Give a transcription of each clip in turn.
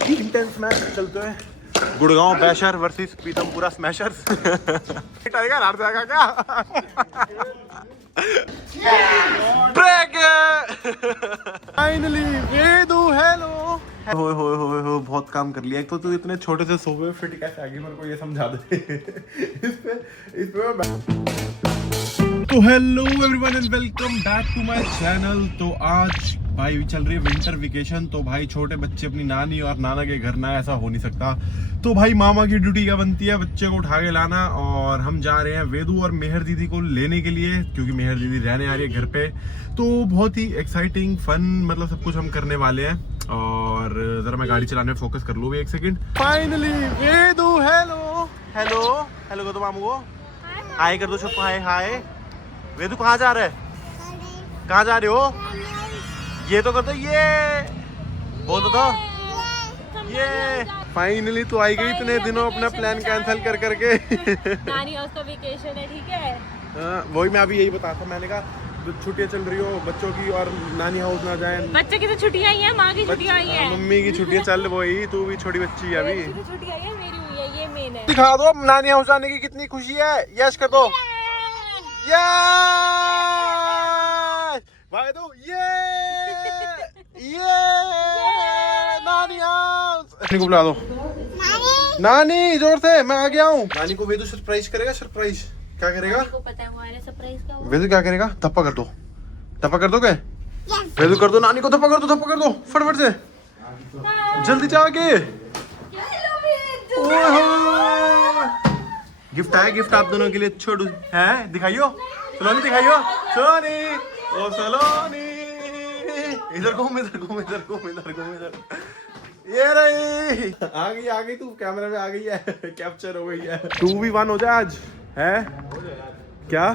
बहुत ही intense match चलते हैं। Gurgaon Basher versus Pitampura Smashers. Tiger हार जाएगा क्या? ब्रेक फाइनली वेदू हेलो। हो बहुत काम कर लिया। एक तो तू इतने छोटे से सोफे फिट कैसे आगे, मेरे को ये समझा दे। इस पे तो hello everyone and welcome back to my channel. तो आज भाई चल रही है विंटर वेकेशन। तो भाई छोटे बच्चे अपनी नानी और नाना के घर ना, ऐसा हो नहीं सकता। तो भाई मामा की ड्यूटी क्या बनती है, बच्चे को उठा के लाना। और हम जा रहे हैं वेदू और मेहर दीदी को लेने के लिए, क्योंकि मेहर दीदी रहने आ रही है घर पे। तो बहुत ही एक्साइटिंग फन, मतलब सब कुछ हम करने वाले हैं। और जरा मैं गाड़ी चलाने में फोकस कर लूँ एक सेकंड। फाइनली वेदू हेलो हेलो हेलो कर दो मामू को, हाय कर दो सबको, हाय हाय। वेदू कहाँ जा रहा है, कहाँ जा रहे हो? ये तो कर दो, ये बोल दो ये। फाइनली तो आई गई इतने दिनों अपना प्लान कैंसिल कर करके। नानी हाउस का वेकेशन है, ठीक है। वही मैं अभी यही बता था, मैंने कहा छुट्टियां चल रही हो बच्चों की और नानी हाउस ना जाए। बच्चे की तो छुट्टियां ही है, माँ की छुट्टियां आई है, मम्मी की छुट्टियां चल, वही तू भी छोटी बच्ची है अभी। छुट्टी आई है, मेरी हुई है, ये मेन है। दिखा दो नानी हाउस जाने की कितनी खुशी है, यश कर दो। भाई तो ये नानी हाउस को बुला दो। नानी जोर से, मैं आ गया हूँ। नानी को वेदू सरप्राइज करेगा। सरप्राइज क्या करेगा? को पता है हमारे सरप्राइज क्या होगा। वेदू क्या करेगा? धप्पा कर दो, धप्पा कर दो। क्या वेदू कर दो, नानी को धप्पा कर दो, धप्पा कर दो फटाफट से, जल्दी जाके। गिफ्ट है, गिफ्ट आप दोनों के लिए छोड़ू है। दिखाइयो सलोनी, दिखाइयो सलोनी, ओ सलोनी। इधर घूम, इधर घूम, इधर घूम, इधर घूम, इधर। ये रही, आ गई तू कैमरा में आ गई है, कैप्चर हो गई है। 2v1 हो जाए आज है क्या?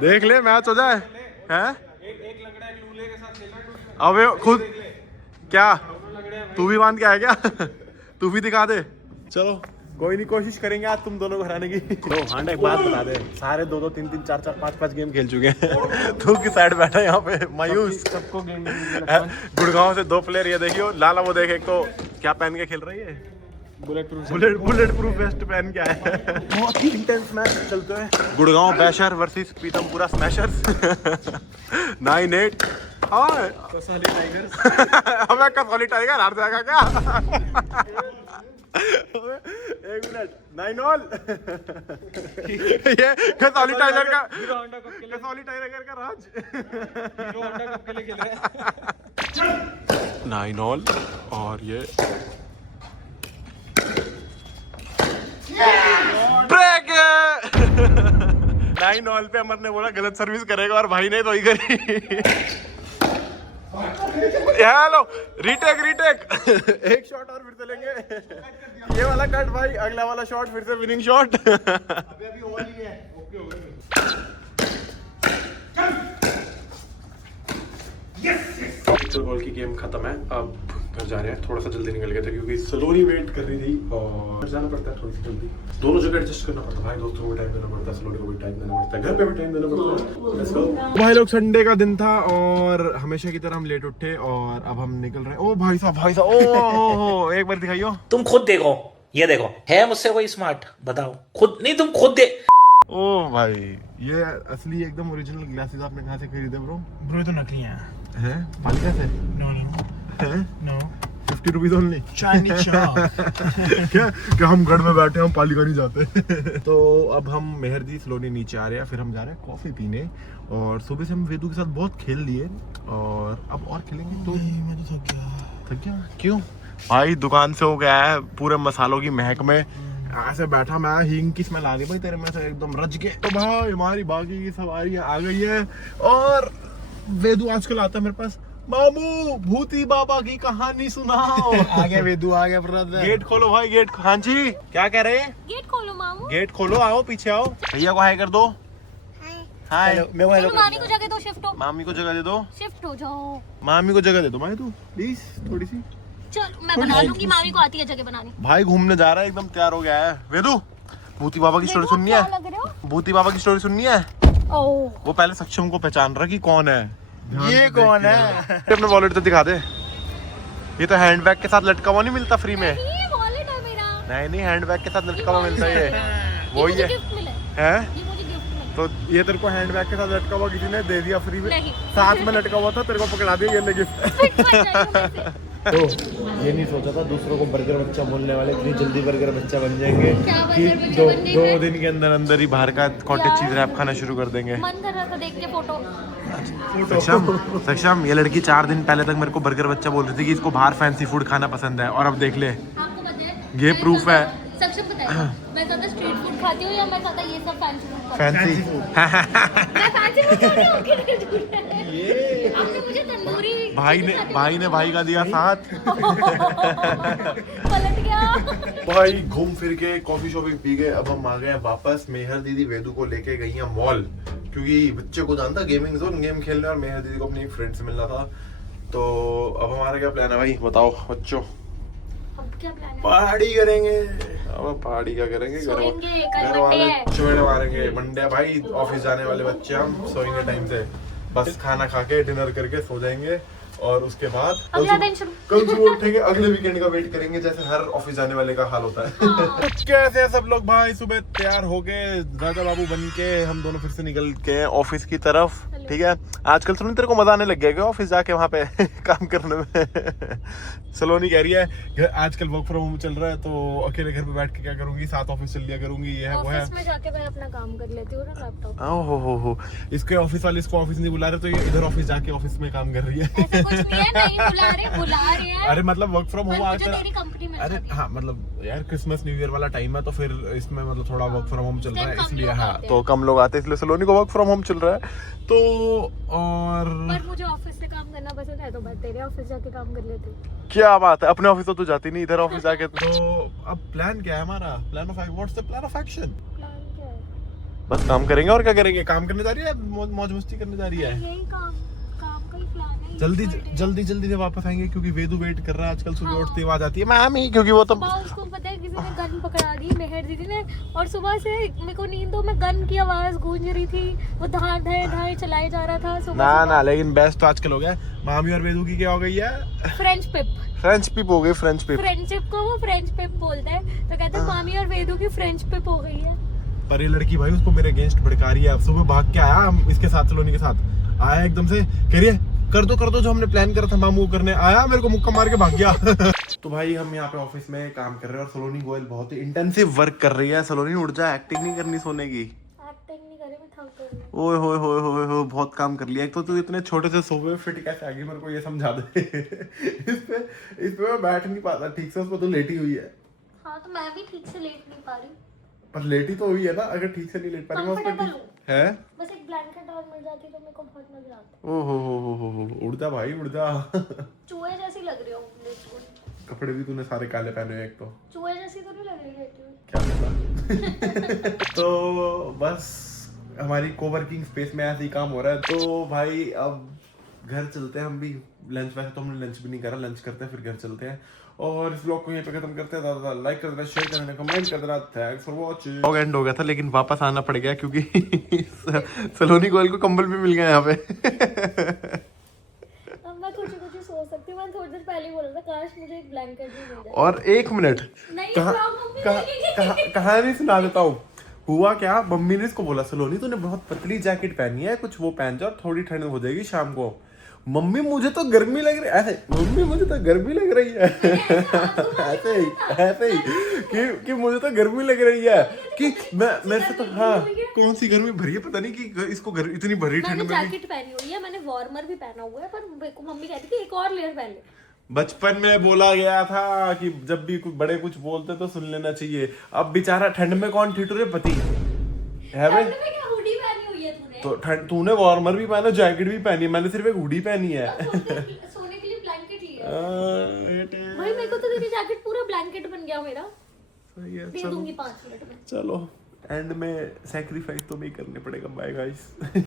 देख ले मैच हो जाए है। अबे खुद क्या तू भी बांध के आया क्या? तू भी दिखा दे। चलो कोई नहीं, कोशिश करेंगे आज तुम दोनों को हराने की। तो हांडा एक बात बता दे, सारे 2-2, 3-3, 4-4, 5-5 गेम खेल चुके हैं। तू की साइड बैठा है यहाँ पे मायूस। सबको गेम गुड़गांव से 2 प्लेयर, ये देखियो लाला, वो देख, एक तो क्या पहन के खेल रही है, बुलेट प्रूफ वेस्ट पहन के आया है। बहुत ही इंटेंस मैच चलते हैं। Gurgaon Basher versus Pitampura Smashers. 9-8। Kasauli Tigers. हमें कसौली टाइगर हार जाएगा क्या? एक मिनट, 9-all। ये कसौली टाइगर का, कसौली टाइगर का राज। 9-all और ये ब्रेक। 9-all पे अमर ने बोला गलत सर्विस करेगा और भाई ने तो ही करी। हेलो रीटेक, एक शॉट और फिर से लेंगे। ये वाला कट भाई, अगला वाला शॉट फिर से विनिंग शॉट। अभी ओवर ही है, ओके हो गया। बॉल की गेम खत्म है, अब घर जा रहे हैं। थोड़ा सा जल्दी निकल गए थे क्योंकि सलोनी वेट कर रही थी और जाना पड़ता है थोड़ी सी जल्दी। दोनों जगह एडजस्ट करना पड़ता है भाई, दोस्तों को भी टाइम देना पड़ता है, सलोनी को भी टाइम देना पड़ता है, घर पे भी टाइम देना पड़ता है। लेट्स गो भाई लोग। संडे का दिन था और हमेशा की तरह हम लेट उठे और अब हम निकल रहे हैं। ओ भाई साहब, ओ एक बार दिखाइयो। तुम खुद देखो, ये देखो, है मुझसे कोई स्मार्ट? बताओ खुद, नहीं तुम खुद दे। ओ भाई ये असली एकदम ओरिजिनल ग्लासेस आपने कहाँ से खरीदे ब्रो? ब्रो तो नकली हैं। हैं? पालिका से? नो हैं? No 50 rupees only. Chinese shop. क्या हम घर में बैठे, हम पालिका नहीं जाते। तो अब हम मेहरदी सलोनी नीचे आ रहे हैं, फिर हम जा रहे हैं कॉफी पीने। और सुबह से हम वेदू के साथ बहुत खेल लिए और अब और खेलेंगे। तो मैं तो थक गया। क्यों भाई? दुकान से हो गया है पूरे मसालों की महक में, ऐसे बैठा मैं, हींग की स्मेल आ रही भाई तेरे में से एकदम रज के। तो भाई हमारी बाकी की सवारी आ गई है और वेदू आजकल आता है मेरे पास, मामू भूती बाबा की कहानी सुनाओ। आ गया वेदू, आ गया ब्रदर। गेट खोलो भाई, गेट। हाँ जी क्या कह रहे हैं? गेट खोलो मामू, गेट खोलो, आओ पीछे आओ। भैया को हाय कर दो। हाय। चलो मामी को जगह दो, शिफ्ट हो। मामी को जगह दे दो, शिफ्ट हो जाओ। मामी को जगह दे दो भाई, तू प्लीज थोड़ी सी। चलो मैं बना लूंगी, मामी को आती है जगह बनानी। भाई घूमने जा रहा है, एकदम तैयार हो गया है। वेदू भूती बाबा की स्टोरी सुननी है? भूती बाबा की स्टोरी सुननी है? वो पहले सक्षम को पहचान रहा कि कौन है। ये कौन है? अपने वॉलेट तो दिखा दे। ये तो हैंडबैग के साथ लटका हुआ नहीं मिलता फ्री में? ये वॉलेट है मेरा। नहीं हैंडबैग के साथ लटका हुआ मिलता है ये। वही मुझे है गिफ्ट मिला है। हैं? ये मुझे गिफ्ट मिला। तो ये तेरे को हैंडबैग के साथ लटका हुआ किसी ने दे दिया फ्री में? नहीं। साथ में लटका हुआ था, तेरे को पकड़ा दिया, ये ले गिफ्ट। तो ये नहीं सोचा था दूसरों को बर्गर बच्चा बोलने वाले इतनी जल्दी बर्गर बच्चा बन जाएंगे क्या कि बर्गर बच्चा दो बनने दो में? दिन के अंदर अंदर ही बाहर का कॉटेज यार। चीज रैप खाना शुरू कर देंगे। मन कर रहा था देख के फोटो। सक्षम ये लड़की 4 दिन पहले तक मेरे को बर्गर बच्चा बोल रही थी कि इसको बाहर फैंसी फूड खाना पसंद है, और अब देख ले आपको पता है? ये proof है। सक्षम पता है मैं ज्यादा स्ट्रीट फूड खाती हूँ या मैं ज्यादा ये सब फैंसी फूड खाती फैंसी हूँ? मैं फैंसी फूड खाती हूँ कि नहीं झूठ है? आपने मुझे तंदूरी भाई ने भाई का दिया साथ। पलट गया। भाई घूम फिर के कॉफी शॉपिंग पी गए, अब हम आ गए वापस। मेहर दीदी वेदू को लेके गई हैं मॉल, क्योंकि बच्चे को जानता गेमिंग जोन, गेम खेलने, और मेहर दीदी को अपनी फ्रेंड से मिलना था। तो अब हमारा क्या प्लान है भाई बताओ बच्चों? अब क्या प्लान है? पहाड़ी करेंगे। अब पहाड़ी क्या करेंगे? सोएंगे, कल घर मंडे वाले है। चोड़े मारेंगे। मंडे भाई ऑफिस जाने वाले बच्चे, हम सोएंगे टाइम से, बस खाना खा के डिनर करके सो जाएंगे, और उसके बाद अगला दिन शुरू। कल सुबह उठेंगे, अगले वीकेंड का वेट करेंगे, जैसे हर ऑफिस जाने वाले का हाल होता है। कैसे हैं सब लोग भाई? सुबह तैयार हो गए राजा बाबू बन के, हम दोनों फिर से निकल के ऑफिस की तरफ। ठीक है, आजकल सुन तेरे को मजा आने लग गया क्या ऑफिस जाके वहाँ पे काम करने में? सलोनी कह रही है आजकल वर्क फ्रॉम होम चल रहा है, तो अकेले घर पे बैठ के क्या करूंगी, साथ ऑफिस चल लिया करूंगी, ये है वो है। ऑफिस में जाके मैं अपना काम कर लेती हूँ ना लैपटॉप। हो इसके ऑफिस वाले इसको ऑफिस नहीं बुला रहे, तो ये इधर ऑफिस जाके ऑफिस में काम कर रही है। ऐसा कुछ नहीं है, नहीं बुला रहे हैं। अरे मतलब वर्क फ्रॉम होम मुझे तेरी कंपनी में अरे हाँ मतलब यार क्रिसमस न्यू ईयर वाला टाइम है, तो फिर इसमें मतलब थोड़ा वर्क फ्रॉम होम चल रहा है, कम इसलिए लोग हाँ आते हैं। तो कम लोग आते हैं, इसलिए सलोनी को वर्क फ्रॉम होम चल रहा है। तो और पर मुझे ऑफिस से काम करना पसंद है, तो मैं तेरे ऑफिस जाके काम कर लेती हूँ। क्या बात है, अपने ऑफिस तो तू जाती नहीं, इधर ऑफिस जाके। तो अब प्लान क्या है हमारा? Plan of what's the plan of action? Plan क्या है? बस काम करेंगे, और क्या करेंगे? काम करने जा रही है, मौज मस्ती करने जा रही है। यही काम का ही प्लान है। जल्दी से वापस आएंगे, क्योंकि वेदू वेट कर रहा है आजकल। सुबह हाँ। उठते ही आवाज आती है मामी, क्योंकि वो तो उसको पता है किसी ने गन पकड़ा दी मेहर दीदी ने, और सुबह से मेरे को नींदों में गन की आवाज गूंज रही थी, वो धाए चलाए जा रहा था सुबह। ना लेकिन बेस्ट तो आजकल हो गया मामी और वेदू की क्या हो गई है? फ्रेंच पिप हो गई। फ्रेंच पिप फ्रेंडशिप को वो फ्रेंच पिप बोलते हैं, तो कहते हैं मामी और वेदू की फ्रेंच पिप हो गई है। पर ये लड़की भाई उसको मेरे अगेंस्ट भड़का रही है। अब सुबह भाग के आया हम इसके साथ, सलोनी के साथ आया, एकदम से कह रही है कर दो जो हमने प्लान करा था मामू करने, आया मेरे को मुक्का मार के भाग गया। तो भाई हम यहाँ पे ऑफिस में काम कर रहे हैं, और सलोनी गोयल बहुत ही इंटेंसिव वर्क कर रही है। सलोनी उठ जा, एक्टिंग नहीं करनी सोने की। एक्टिंग नहीं करे, मैं थक गई। ओए होए बहुत काम कर लिया। एक तो तू इतने छोटे से सोफे पे फिट कैसे आ गई, मेरे को ये समझा दे। इस पे मैं बैठ नहीं पाता ठीक से, उस पे तो लेटी हुई है। हाँ तो मैं भी ठीक से लेट नहीं पा रही। पर लेटी तो हुई है ना, अगर ठीक से नहीं लेट पा रही मैं उस पे Comfortable ठीक है। बस एक ब्लैंकेट और मिल जाती तो मेरे को बहुत मजा आता। ओहो उड़ जा भाई उड़ जा। चूहे जैसी लग रही हो बिल्कुल। कपड़े भी तूने सारे काले पहने हैं एक तो। चूहे जैसी तो नहीं लग रही रहती हूँ। क्या पता। तो बस हमारी कोवर्किंग स्पेस में ऐसे ही काम हो रहा है। तो भाई अब घर चलते हैं हम भी। लंच, वैसे तो हमने लंच भी नहीं करा, लंच करते हैं फिर घर चलते हैं। और इस ब्लॉग को यहीं पे खत्म करते हैं। ज़्यादा लाइक कर देना, शेयर कर देना, कमेंट कर देना। Thanks for watching. Blog and हो गया था, लेकिन वापस आना पड़ गया क्योंकि सलोनी गोयल को कंबल भी मिल गया यहाँ पे। अब मैं कुछ सोच सकती हूँ। मैं थोड़ी देर पहले बोला था काश मुझे एक ब्लैंकेट भी मिल जाए। और 1 मिनट कहानी सुना देता हूँ। हुआ क्या, मम्मी ने इसको बोला सलोनी तूने बहुत पतली जैकेट पहनी है, कुछ वो पहन जा, थोड़ी ठंड हो जाएगी शाम को। मम्मी मुझे तो गर्मी लग रही है, ऐसे मम्मी मुझे तो गर्मी लग रही है। ऐसे ही कि मुझे तो गर्मी लग रही है कि मैं मेरे से तो हाँ कौन सी गर्मी भरी है पता नहीं कि इसको इतनी भरी ठंड में। जैकेट पहनी हुई है, मैंने वार्मर भी पहना हुआ है, पर मेरे को मम्मी कहती थी एक और लेयर पहन ले। बचपन में बोला गया था कि जब भी कुछ बड़े कुछ बोलते तो सुन लेना चाहिए। अब बेचारा ठंड में कौन ठिठुरे पति है भाई। हुडी पहनी हुई है तूने? तो तूने वार्मर भी पहना, जैकेट भी पहनी है, मैंने सिर्फ एक हुडी पहनी है। सोने के लिए ब्लैंकेट लिया भाई। मेरे को तो तेरी जैकेट पूरा ब्लैंकेट बन गया मेरा। दे दूंगी 5 मिनट में। चलो एंड में सैक्रिफाइस तो भी करने पड़ेगा। Bye guys.